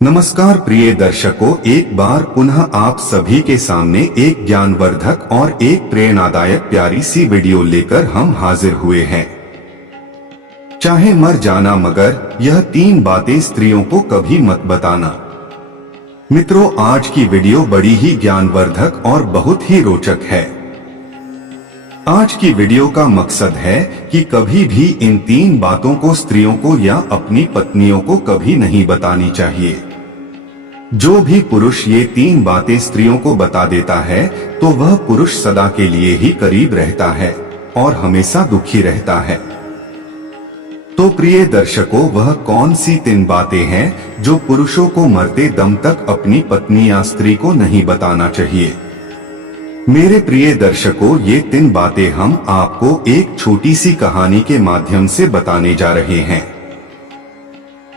नमस्कार प्रिय दर्शकों, एक बार पुनः आप सभी के सामने एक ज्ञानवर्धक और एक प्रेरणादायक प्यारी सी वीडियो लेकर हम हाजिर हुए हैं। चाहे मर जाना मगर यह 3 बातें स्त्रियों को कभी मत बताना। मित्रों, आज की वीडियो बड़ी ही ज्ञानवर्धक और बहुत ही रोचक है। आज की वीडियो का मकसद है कि कभी भी इन 3 बातों को स्त्रियों को या अपनी पत्नियों को कभी नहीं बतानी चाहिए। जो भी पुरुष ये 3 बातें स्त्रियों को बता देता है तो वह पुरुष सदा के लिए ही करीब रहता है और हमेशा दुखी रहता है। तो प्रिय दर्शकों, वह कौन सी 3 बातें हैं जो पुरुषों को मरते दम तक अपनी पत्नी या स्त्री को नहीं बताना चाहिए? मेरे प्रिय दर्शकों, ये 3 बातें हम आपको एक छोटी सी कहानी के माध्यम से बताने जा रहे हैं।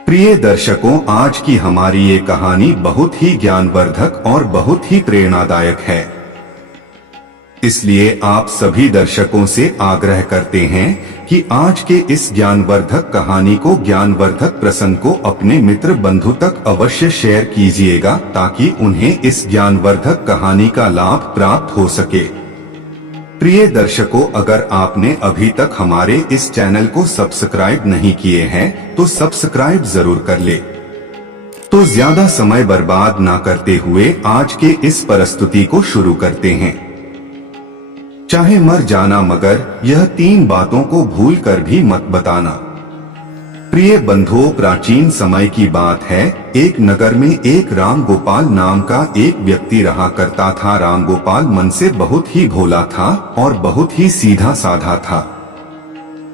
प्रिय दर्शकों, आज की हमारी ये कहानी बहुत ही ज्ञानवर्धक और बहुत ही प्रेरणादायक है। इसलिए आप सभी दर्शकों से आग्रह करते हैं कि आज के इस ज्ञानवर्धक कहानी को, ज्ञानवर्धक प्रसंग को अपने मित्र बंधु तक अवश्य शेयर कीजिएगा ताकि उन्हें इस ज्ञानवर्धक कहानी का लाभ प्राप्त हो सके। प्रिय दर्शकों, अगर आपने अभी तक हमारे इस चैनल को सब्सक्राइब नहीं किए हैं तो सब्सक्राइब जरूर कर ले। तो ज्यादा समय बर्बाद ना करते हुए आज के इस प्रस्तुति को शुरू करते हैं। चाहे मर जाना मगर यह 3 बातों को भूल कर भी मत बताना। प्रिय बंधुओं, प्राचीन समय की बात है। एक नगर में एक राम गोपाल नाम का एक व्यक्ति रहा करता था। राम गोपाल मन से बहुत ही भोला था और बहुत ही सीधा साधा था।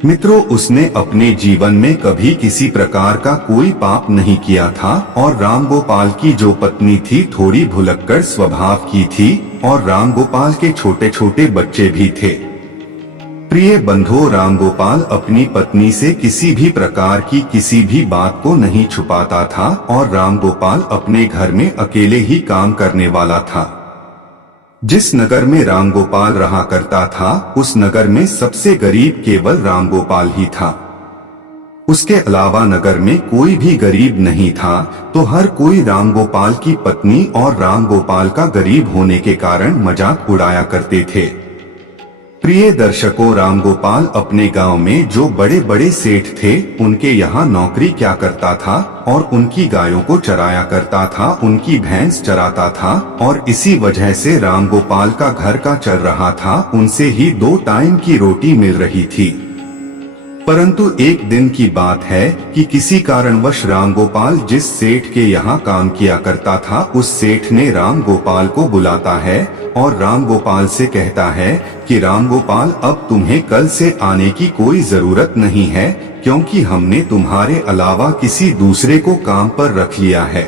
मित्रों, उसने अपने जीवन में कभी किसी प्रकार का कोई पाप नहीं किया था और राम गोपाल की जो पत्नी थी थोड़ी भुलक्कड़ स्वभाव की थी और राम गोपाल के छोटे छोटे बच्चे भी थे। प्रिय बंधुओं, राम गोपाल अपनी पत्नी से किसी भी प्रकार की किसी भी बात को नहीं छुपाता था और राम गोपाल अपने घर में अकेले ही काम करने वाला था। जिस नगर में राम गोपाल रहा करता था उस नगर में सबसे गरीब केवल राम गोपाल ही था। उसके अलावा नगर में कोई भी गरीब नहीं था, तो हर कोई राम गोपाल की पत्नी और राम गोपाल का गरीब होने के कारण मजाक उड़ाया करते थे। प्रिय दर्शकों, राम गोपाल अपने गांव में जो बड़े बड़े सेठ थे उनके यहाँ नौकरी क्या करता था और उनकी गायों को चराया करता था, उनकी भैंस चराता था और इसी वजह से राम गोपाल का घर का चल रहा था। उनसे ही 2 टाइम की रोटी मिल रही थी। परंतु एक दिन की बात है कि किसी कारणवश राम गोपाल जिस सेठ के यहाँ काम किया करता था उस सेठ ने राम गोपाल को बुलाता है और राम गोपाल से कहता है कि राम गोपाल, अब तुम्हें कल से आने की कोई जरूरत नहीं है क्योंकि हमने तुम्हारे अलावा किसी दूसरे को काम पर रख लिया है।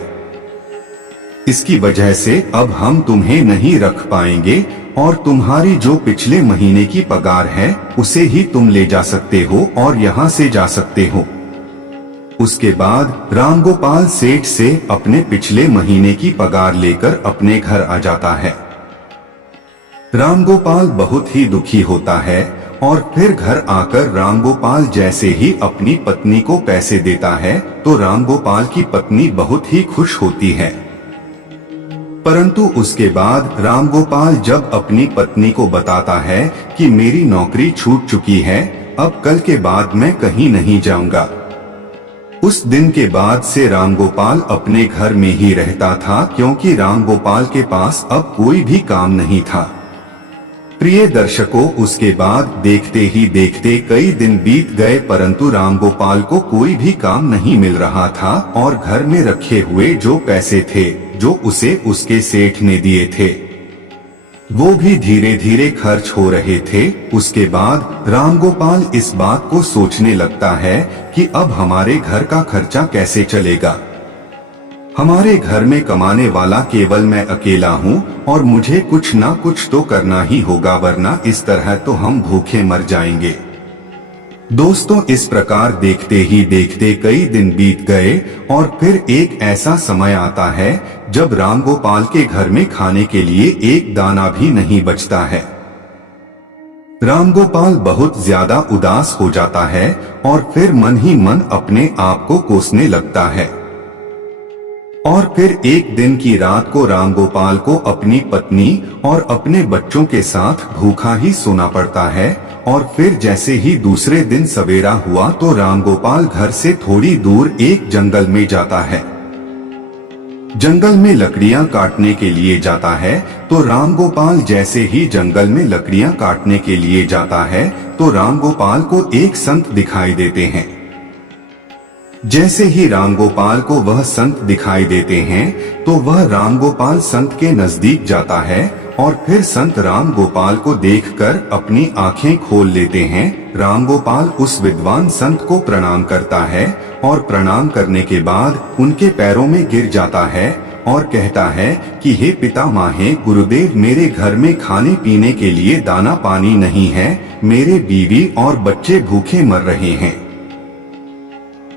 इसकी वजह से अब हम तुम्हें नहीं रख पाएंगे और तुम्हारी जो पिछले महीने की पगार है उसे ही तुम ले जा सकते हो और यहाँ से जा सकते हो। उसके बाद राम गोपाल सेठ से अपने पिछले महीने की पगार लेकर अपने घर आ जाता है। राम गोपाल बहुत ही दुखी होता है और फिर घर आकर राम गोपाल जैसे ही अपनी पत्नी को पैसे देता है तो राम गोपाल की पत्नी बहुत ही खुश होती है। परंतु उसके बाद राम गोपाल जब अपनी पत्नी को बताता है कि मेरी नौकरी छूट चुकी है, अब कल के बाद मैं कहीं नहीं जाऊंगा। उस दिन के बाद से राम गोपाल अपने घर में ही रहता था क्योंकि राम गोपाल के पास अब कोई भी काम नहीं था। प्रिय दर्शकों, उसके बाद देखते ही देखते कई दिन बीत गए परंतु राम गोपाल को कोई भी काम नहीं मिल रहा था और घर में रखे हुए जो पैसे थे जो उसे उसके सेठ ने दिए थे वो भी धीरे धीरे खर्च हो रहे थे। उसके बाद राम गोपाल इस बात को सोचने लगता है कि अब हमारे घर का खर्चा कैसे चलेगा। हमारे घर में कमाने वाला केवल मैं अकेला हूँ और मुझे कुछ ना कुछ तो करना ही होगा, वरना इस तरह तो हम भूखे मर जाएंगे। दोस्तों, इस प्रकार देखते ही देखते कई दिन बीत गए और फिर एक ऐसा समय आता है जब राम गोपाल के घर में खाने के लिए एक दाना भी नहीं बचता है। राम गोपाल बहुत ज्यादा उदास हो जाता है और फिर मन ही मन अपने आप को कोसने लगता है। और फिर एक दिन की रात को राम गोपाल को अपनी पत्नी और अपने बच्चों के साथ भूखा ही सोना पड़ता है। और फिर जैसे ही दूसरे दिन सवेरा हुआ तो राम गोपाल घर से थोड़ी दूर एक जंगल में जाता है। जंगल में लकड़ियां काटने के लिए जाता है। तो राम गोपाल जैसे ही जंगल में लकड़ियां काटने के लिए जाता है तो राम गोपाल को एक संत दिखाई देते हैं। जैसे ही राम गोपाल को वह संत दिखाई देते हैं तो वह राम गोपाल संत के नजदीक जाता है और फिर संत राम गोपाल को देखकर अपनी आंखें खोल लेते हैं। राम गोपाल उस विद्वान संत को प्रणाम करता है और प्रणाम करने के बाद उनके पैरों में गिर जाता है और कहता है कि हे पितामहे गुरुदेव, मेरे घर में खाने पीने के लिए दाना पानी नहीं है, मेरे बीवी और बच्चे भूखे मर रहे हैं।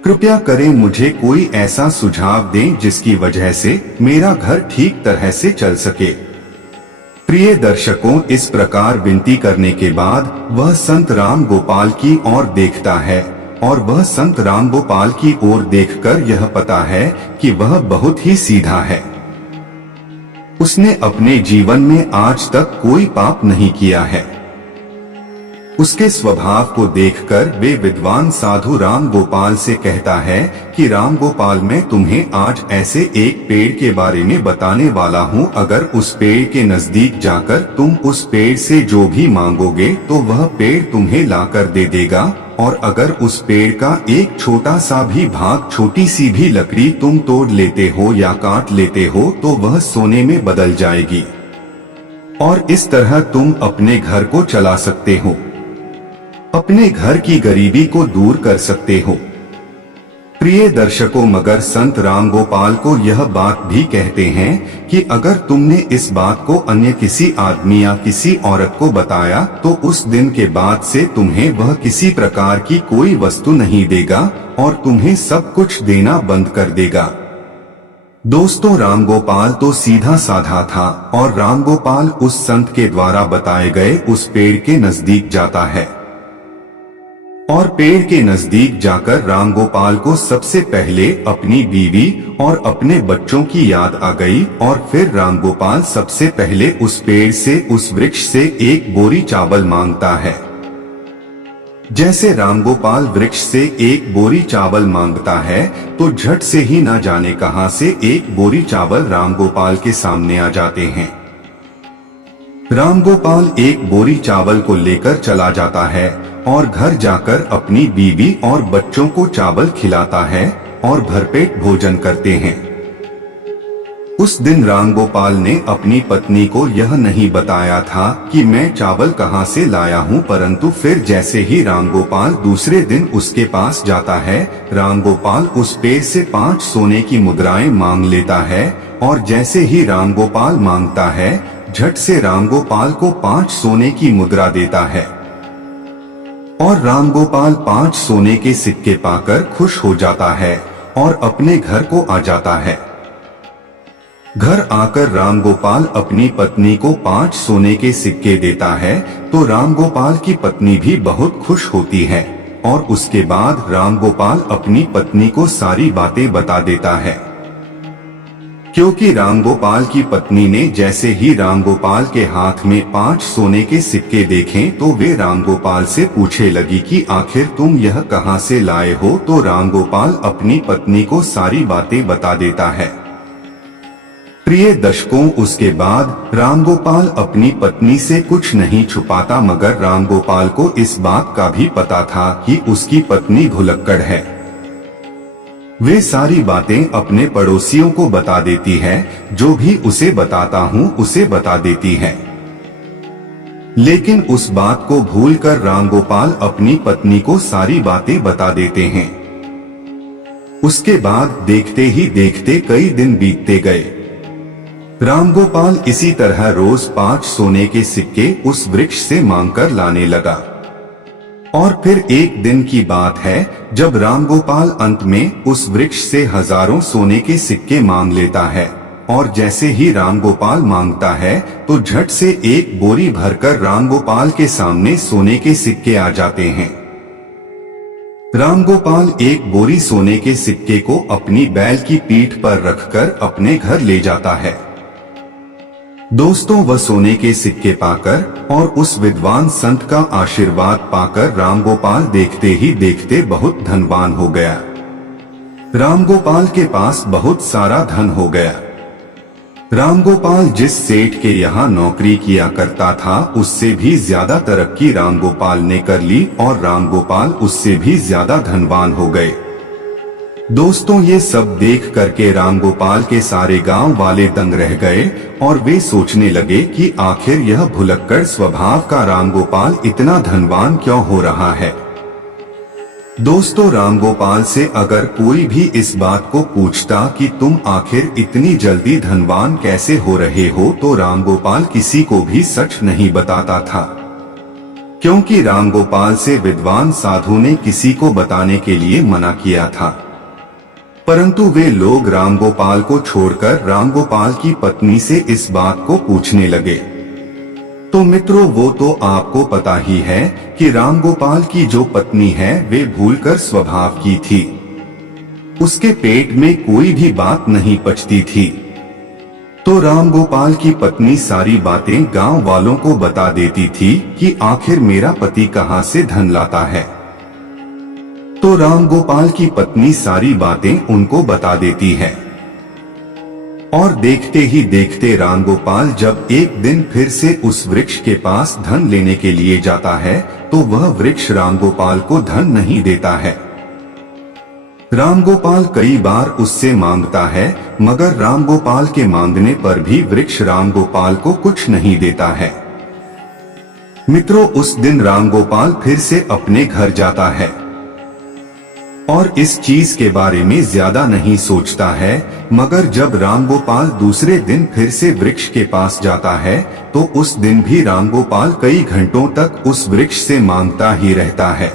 कृपया करें मुझे कोई ऐसा सुझाव दें जिसकी वजह से मेरा घर ठीक तरह से चल सके। प्रिय दर्शकों, इस प्रकार विनती करने के बाद वह संत राम गोपाल की ओर देखता है और वह संत राम गोपाल की ओर देखकर यह पता है कि वह बहुत ही सीधा है। उसने अपने जीवन में आज तक कोई पाप नहीं किया है। उसके स्वभाव को देखकर वे विद्वान साधु राम गोपाल से कहता है कि राम गोपाल, मैं तुम्हें आज ऐसे एक पेड़ के बारे में बताने वाला हूँ। अगर उस पेड़ के नजदीक जाकर तुम उस पेड़ से जो भी मांगोगे तो वह पेड़ तुम्हें लाकर दे देगा। और अगर उस पेड़ का एक छोटा सा भी भाग, छोटी सी भी लकड़ी तुम तोड़ लेते हो या काट लेते हो तो वह सोने में बदल जाएगी और इस तरह तुम अपने घर को चला सकते हो, अपने घर की गरीबी को दूर कर सकते हो। प्रिय दर्शकों, मगर संत राम गोपाल को यह बात भी कहते हैं कि अगर तुमने इस बात को अन्य किसी आदमी या किसी औरत को बताया तो उस दिन के बाद से तुम्हें वह किसी प्रकार की कोई वस्तु नहीं देगा और तुम्हें सब कुछ देना बंद कर देगा। दोस्तों, राम गोपाल तो सीधा साधा था और राम गोपाल उस संत के द्वारा बताए गए उस पेड़ के नजदीक जाता है और पेड़ के नजदीक जाकर राम गोपाल को सबसे पहले अपनी बीवी और अपने बच्चों की याद आ गई। और फिर राम गोपाल सबसे पहले उस पेड़ से, उस वृक्ष से एक बोरी चावल मांगता है। जैसे राम गोपाल वृक्ष से एक बोरी चावल मांगता है तो झट से ही न जाने कहां से एक बोरी चावल राम गोपाल के सामने आ जाते हैं। राम गोपाल एक बोरी चावल को लेकर चला जाता है और घर जाकर अपनी बीवी और बच्चों को चावल खिलाता है और भरपेट भोजन करते हैं। उस दिन राम गोपाल ने अपनी पत्नी को यह नहीं बताया था कि मैं चावल कहां से लाया हूं, परंतु फिर जैसे ही राम गोपाल दूसरे दिन उसके पास जाता है, राम गोपाल उस पेड़ से 5 सोने की मुद्राएं मांग लेता है। और जैसे ही राम गोपाल मांगता है, झट से राम गोपाल को 5 सोने की मुद्रा देता है और राम गोपाल 5 सोने के सिक्के पाकर खुश हो जाता है और अपने घर को आ जाता है। घर आकर राम गोपाल अपनी पत्नी को 5 सोने के सिक्के देता है तो राम गोपाल की पत्नी भी बहुत खुश होती है और उसके बाद राम गोपाल अपनी पत्नी को सारी बातें बता देता है। क्योंकि राम गोपाल की पत्नी ने जैसे ही राम गोपाल के हाथ में 5 सोने के सिक्के देखे तो वे राम गोपाल से पूछे लगी कि आखिर तुम यह कहां से लाए हो। तो राम गोपाल अपनी पत्नी को सारी बातें बता देता है। प्रिय दर्शकों, उसके बाद राम गोपाल अपनी पत्नी से कुछ नहीं छुपाता, मगर राम गोपाल को इस बात का भी पता था कि उसकी पत्नी भुलक्कड़ है। वे सारी बातें अपने पड़ोसियों को बता देती है, जो भी उसे बताता हूँ उसे बता देती है। लेकिन उस बात को भूलकर राम गोपाल अपनी पत्नी को सारी बातें बता देते हैं। उसके बाद देखते ही देखते कई दिन बीतते गए। राम गोपाल इसी तरह रोज 5 सोने के सिक्के उस वृक्ष से मांगकर लाने लगा। और फिर एक दिन की बात है जब राम गोपाल अंत में उस वृक्ष से हजारों सोने के सिक्के मांग लेता है और जैसे ही राम गोपाल मांगता है तो झट से एक बोरी भरकर राम गोपाल के सामने सोने के सिक्के आ जाते हैं। रामगोपाल एक बोरी सोने के सिक्के को अपनी बैल की पीठ पर रखकर अपने घर ले जाता है। दोस्तों, वह सोने के सिक्के पाकर और उस विद्वान संत का आशीर्वाद पाकर रामगोपाल देखते ही देखते बहुत धनवान हो गया। रामगोपाल के पास बहुत सारा धन हो गया। रामगोपाल जिस सेठ के यहाँ नौकरी किया करता था उससे भी ज्यादा तरक्की रामगोपाल ने कर ली और रामगोपाल उससे भी ज्यादा धनवान हो गए। दोस्तों, ये सब देख करके रामगोपाल के सारे गांव वाले दंग रह गए और वे सोचने लगे कि आखिर यह भुलक्कड़ स्वभाव का रामगोपाल इतना धनवान क्यों हो रहा है। दोस्तों, रामगोपाल से अगर कोई भी इस बात को पूछता कि तुम आखिर इतनी जल्दी धनवान कैसे हो रहे हो, तो रामगोपाल किसी को भी सच नहीं बताता था, क्योंकि रामगोपाल से विद्वान साधु ने किसी को बताने के लिए मना किया था। परंतु वे लोग रामगोपाल को छोड़कर रामगोपाल की पत्नी से इस बात को पूछने लगे। तो मित्रों, वो तो आपको पता ही है कि रामगोपाल की जो पत्नी है वे भूलकर स्वभाव की थी। उसके पेट में कोई भी बात नहीं पचती थी। तो रामगोपाल की पत्नी सारी बातें गांव वालों को बता देती थी कि आखिर मेरा पति कहां से धन लाता है। तो रामगोपाल की पत्नी सारी बातें उनको बता देती है। और देखते ही देखते रामगोपाल जब एक दिन फिर से उस वृक्ष के पास धन लेने के लिए जाता है तो वह वृक्ष रामगोपाल को धन नहीं देता है। रामगोपाल कई बार उससे मांगता है, मगर रामगोपाल के मांगने पर भी वृक्ष रामगोपाल को कुछ नहीं देता है। मित्रों, उस दिन रामगोपाल फिर से अपने घर जाता है और इस चीज के बारे में ज्यादा नहीं सोचता है, मगर जब रामगोपाल दूसरे दिन फिर से वृक्ष के पास जाता है तो उस दिन भी रामगोपाल कई घंटों तक उस वृक्ष से मांगता ही रहता है,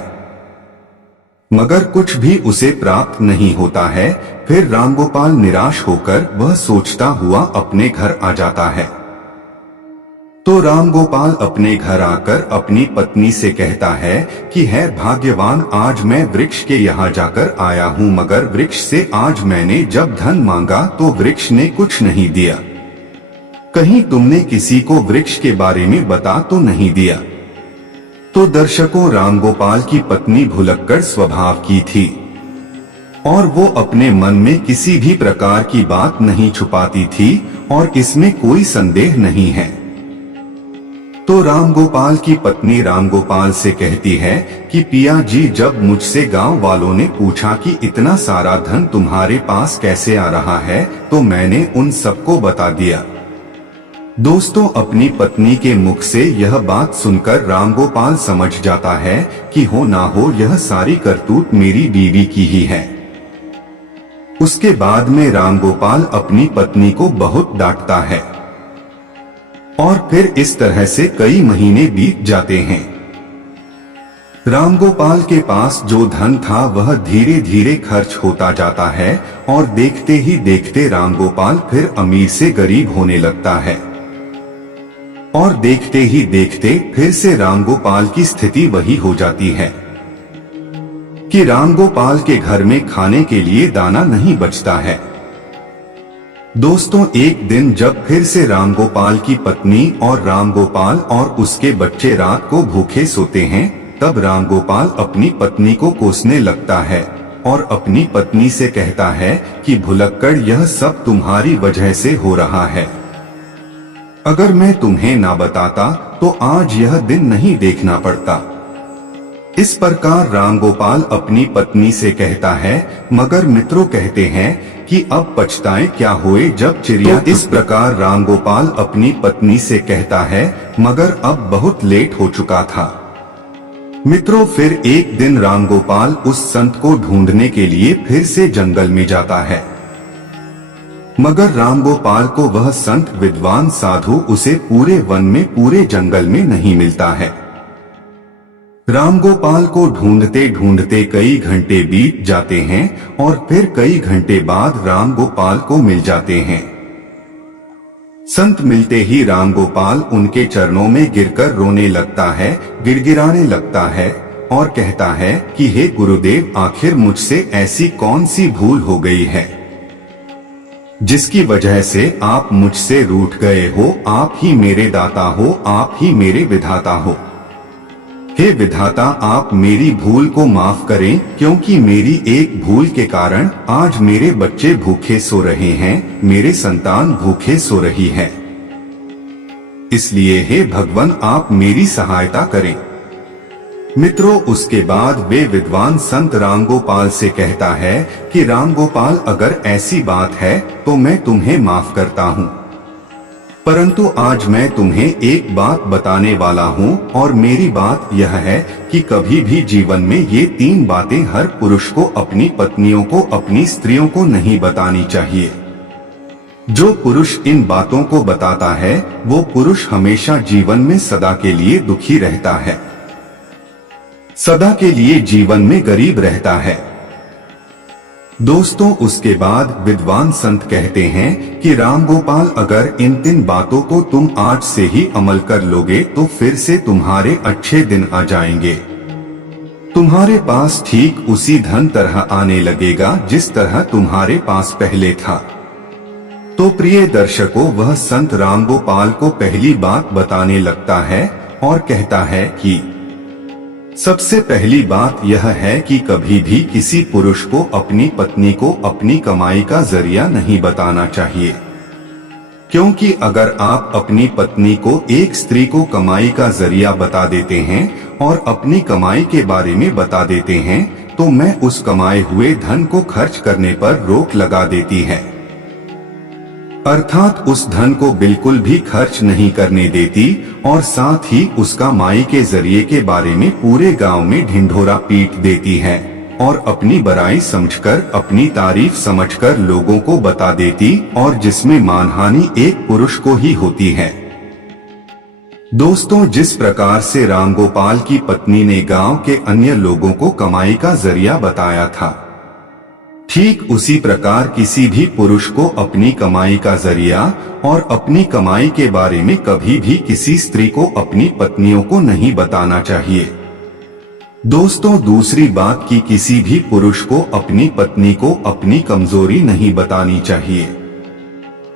मगर कुछ भी उसे प्राप्त नहीं होता है। फिर रामगोपाल निराश होकर वह सोचता हुआ अपने घर आ जाता है। तो रामगोपाल अपने घर आकर अपनी पत्नी से कहता है कि है भाग्यवान, आज मैं वृक्ष के यहाँ जाकर आया हूँ, मगर वृक्ष से आज मैंने जब धन मांगा तो वृक्ष ने कुछ नहीं दिया। कहीं तुमने किसी को वृक्ष के बारे में बता तो नहीं दिया। तो दर्शकों, रामगोपाल की पत्नी भुलक्कड़ स्वभाव की थी और वो अपने मन में किसी भी प्रकार की बात नहीं छुपाती थी और इसमें कोई संदेह नहीं है। तो रामगोपाल की पत्नी रामगोपाल से कहती है कि पिया जी, जब मुझसे गांव वालों ने पूछा कि इतना सारा धन तुम्हारे पास कैसे आ रहा है तो मैंने उन सबको बता दिया। दोस्तों, अपनी पत्नी के मुख से यह बात सुनकर रामगोपाल समझ जाता है कि हो ना हो यह सारी करतूत मेरी बीवी की ही है। उसके बाद में रामगोपाल अपनी पत्नी को बहुत डांटता है और फिर इस तरह से कई महीने बीत जाते हैं। रामगोपाल के पास जो धन था वह धीरे धीरे खर्च होता जाता है और देखते ही देखते रामगोपाल फिर अमीर से गरीब होने लगता है और देखते ही देखते फिर से रामगोपाल की स्थिति वही हो जाती है कि रामगोपाल के घर में खाने के लिए दाना नहीं बचता है। दोस्तों, एक दिन जब फिर से रामगोपाल की पत्नी और रामगोपाल और उसके बच्चे रात को भूखे सोते हैं, तब रामगोपाल अपनी पत्नी को कोसने लगता है और अपनी पत्नी से कहता है कि भुलक्कड़, यह सब तुम्हारी वजह से हो रहा है। अगर मैं तुम्हें ना बताता तो आज यह दिन नहीं देखना पड़ता। इस प्रकार रामगोपाल अपनी पत्नी से कहता है, मगर मित्रों कहते हैं कि अब पछताए क्या हुए जब चिड़िया। इस प्रकार रामगोपाल अपनी पत्नी से कहता है, मगर अब बहुत लेट हो चुका था। मित्रों, फिर एक दिन रामगोपाल उस संत को ढूंढने के लिए फिर से जंगल में जाता है, मगर रामगोपाल को वह संत विद्वान साधु उसे पूरे वन में पूरे जंगल में नहीं मिलता है। रामगोपाल को ढूंढते ढूंढते कई घंटे बीत जाते हैं और फिर कई घंटे बाद रामगोपाल को मिल जाते हैं। संत मिलते ही रामगोपाल उनके चरणों में गिरकर रोने लगता है, गिड़गिड़ाने लगता है और कहता है कि हे गुरुदेव, आखिर मुझसे ऐसी कौन सी भूल हो गई है जिसकी वजह से आप मुझसे रूठ गए हो। आप ही मेरे दाता हो, आप ही मेरे विधाता हो। हे विधाता, आप मेरी भूल को माफ करें, क्योंकि मेरी एक भूल के कारण आज मेरे बच्चे भूखे सो रहे हैं, मेरे संतान भूखे सो रही है। इसलिए हे भगवान, आप मेरी सहायता करें। मित्रों, उसके बाद वे विद्वान संत रामगोपाल से कहता है कि रामगोपाल, अगर ऐसी बात है तो मैं तुम्हें माफ करता हूँ, परंतु आज मैं तुम्हें एक बात बताने वाला हूँ, और मेरी बात यह है कि कभी भी जीवन में ये 3 बातें हर पुरुष को अपनी पत्नियों को, अपनी स्त्रियों को नहीं बतानी चाहिए। जो पुरुष इन बातों को बताता है वो पुरुष हमेशा जीवन में सदा के लिए दुखी रहता है, सदा के लिए जीवन में गरीब रहता है। दोस्तों, उसके बाद विद्वान संत कहते हैं कि रामगोपाल, अगर इन 3 बातों को तुम आज से ही अमल कर लोगे तो फिर से तुम्हारे अच्छे दिन आ जाएंगे। तुम्हारे पास ठीक उसी धन तरह आने लगेगा जिस तरह तुम्हारे पास पहले था। तो प्रिय दर्शकों, वह संत रामगोपाल को पहली बात बताने लगता है और कहता है कि सबसे पहली बात यह है कि कभी भी किसी पुरुष को अपनी पत्नी को अपनी कमाई का जरिया नहीं बताना चाहिए, क्योंकि अगर आप अपनी पत्नी को एक स्त्री को कमाई का जरिया बता देते हैं और अपनी कमाई के बारे में बता देते हैं तो मैं उस कमाए हुए धन को खर्च करने पर रोक लगा देती है, अर्थात उस धन को बिल्कुल भी खर्च नहीं करने देती, और साथ ही उसका माई के जरिए के बारे में पूरे गांव में ढिंढोरा पीट देती है और अपनी बड़ाई समझकर, अपनी तारीफ समझकर लोगों को बता देती, और जिसमें मानहानि एक पुरुष को ही होती है। दोस्तों, जिस प्रकार से रामगोपाल की पत्नी ने गांव के अन्य लोगों को कमाई का जरिया बताया था, ठीक उसी प्रकार किसी भी पुरुष को अपनी कमाई का जरिया और अपनी कमाई के बारे में कभी भी किसी स्त्री को, अपनी पत्नियों को नहीं बताना चाहिए। दोस्तों, दूसरी बात कि किसी भी पुरुष को अपनी पत्नी को अपनी कमजोरी नहीं बतानी चाहिए,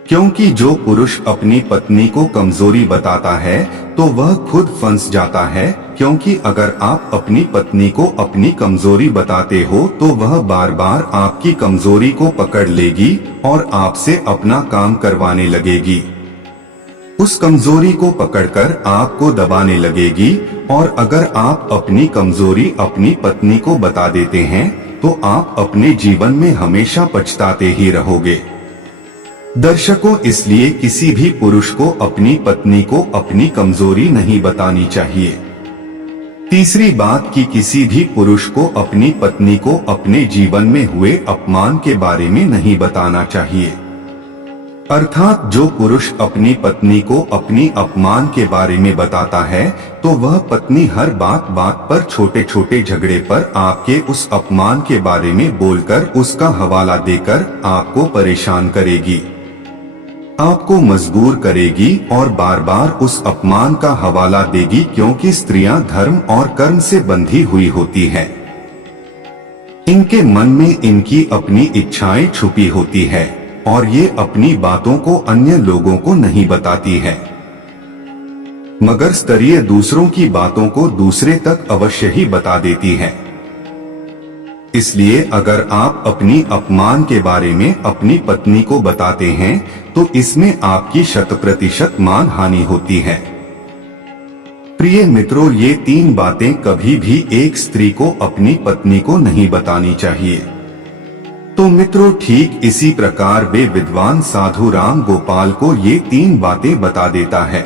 क्योंकि जो पुरुष अपनी पत्नी को कमजोरी बताता है तो वह खुद फंस जाता है, क्योंकि अगर आप अपनी पत्नी को अपनी कमजोरी बताते हो तो वह बार बार आपकी कमजोरी को पकड़ लेगी और आपसे अपना काम करवाने लगेगी, उस कमजोरी को पकड़कर आपको दबाने लगेगी। और अगर आप अपनी कमजोरी अपनी पत्नी को बता देते हैं तो आप अपने जीवन में हमेशा पछताते ही रहोगे। दर्शकों, इसलिए किसी भी पुरुष को अपनी पत्नी को अपनी कमजोरी नहीं बतानी चाहिए। तीसरी बात कि किसी भी पुरुष को अपनी पत्नी को अपने जीवन में हुए अपमान के बारे में नहीं बताना चाहिए, अर्थात जो पुरुष अपनी पत्नी को अपनी अपमान के बारे में बताता है तो वह पत्नी हर बात बात पर, छोटे छोटे झगड़े पर आपके उस अपमान के बारे में बोलकर, उसका हवाला देकर आपको परेशान करेगी, आपको मजबूर करेगी और बार बार उस अपमान का हवाला देगी, क्योंकि स्त्रियां धर्म और कर्म से बंधी हुई होती है। इनके मन में इनकी अपनी इच्छाएं छुपी होती है और ये अपनी बातों को अन्य लोगों को नहीं बताती है, मगर स्त्रियां दूसरों की बातों को दूसरे तक अवश्य ही बता देती है। इसलिए अगर आप अपनी अपमान के बारे में अपनी पत्नी को बताते हैं तो इसमें आपकी 100% मान हानि होती है। प्रिय मित्रों, ये 3 बातें कभी भी एक स्त्री को अपनी पत्नी को नहीं बतानी चाहिए। तो मित्रों, ठीक इसी प्रकार वे विद्वान साधु रामगोपाल को ये 3 बातें बता देता है।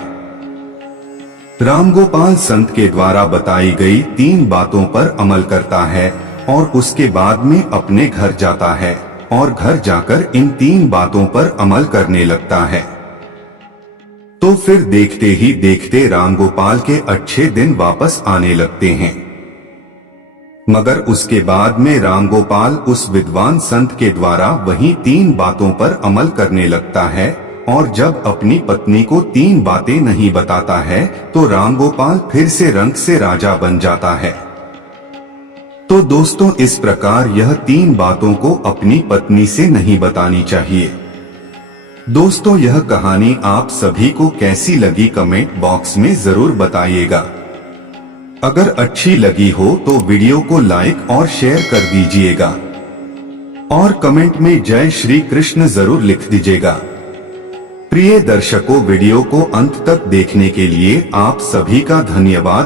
रामगोपाल संत के द्वारा बताई गई 3 बातों पर अमल करता है और उसके बाद में अपने घर जाता है और घर जाकर इन 3 बातों पर अमल करने लगता है। तो फिर देखते ही देखते रामगोपाल के अच्छे दिन वापस आने लगते हैं। मगर उसके बाद में रामगोपाल उस विद्वान संत के द्वारा वही 3 बातों पर अमल करने लगता है, और जब अपनी पत्नी को 3 बातें नहीं बताता है तो रामगोपाल फिर से रंग से राजा बन जाता है। तो दोस्तों इस प्रकार यह 3 बातों को अपनी पत्नी से नहीं बतानी चाहिए। दोस्तों यह कहानी आप सभी को कैसी लगी कमेंट बॉक्स में जरूर बताइएगा। अगर अच्छी लगी हो तो वीडियो को लाइक और शेयर कर दीजिएगा और कमेंट में जय श्री कृष्ण जरूर लिख दीजिएगा। प्रिय दर्शकों, वीडियो को अंत तक देखने के लिए आप सभी का धन्यवाद।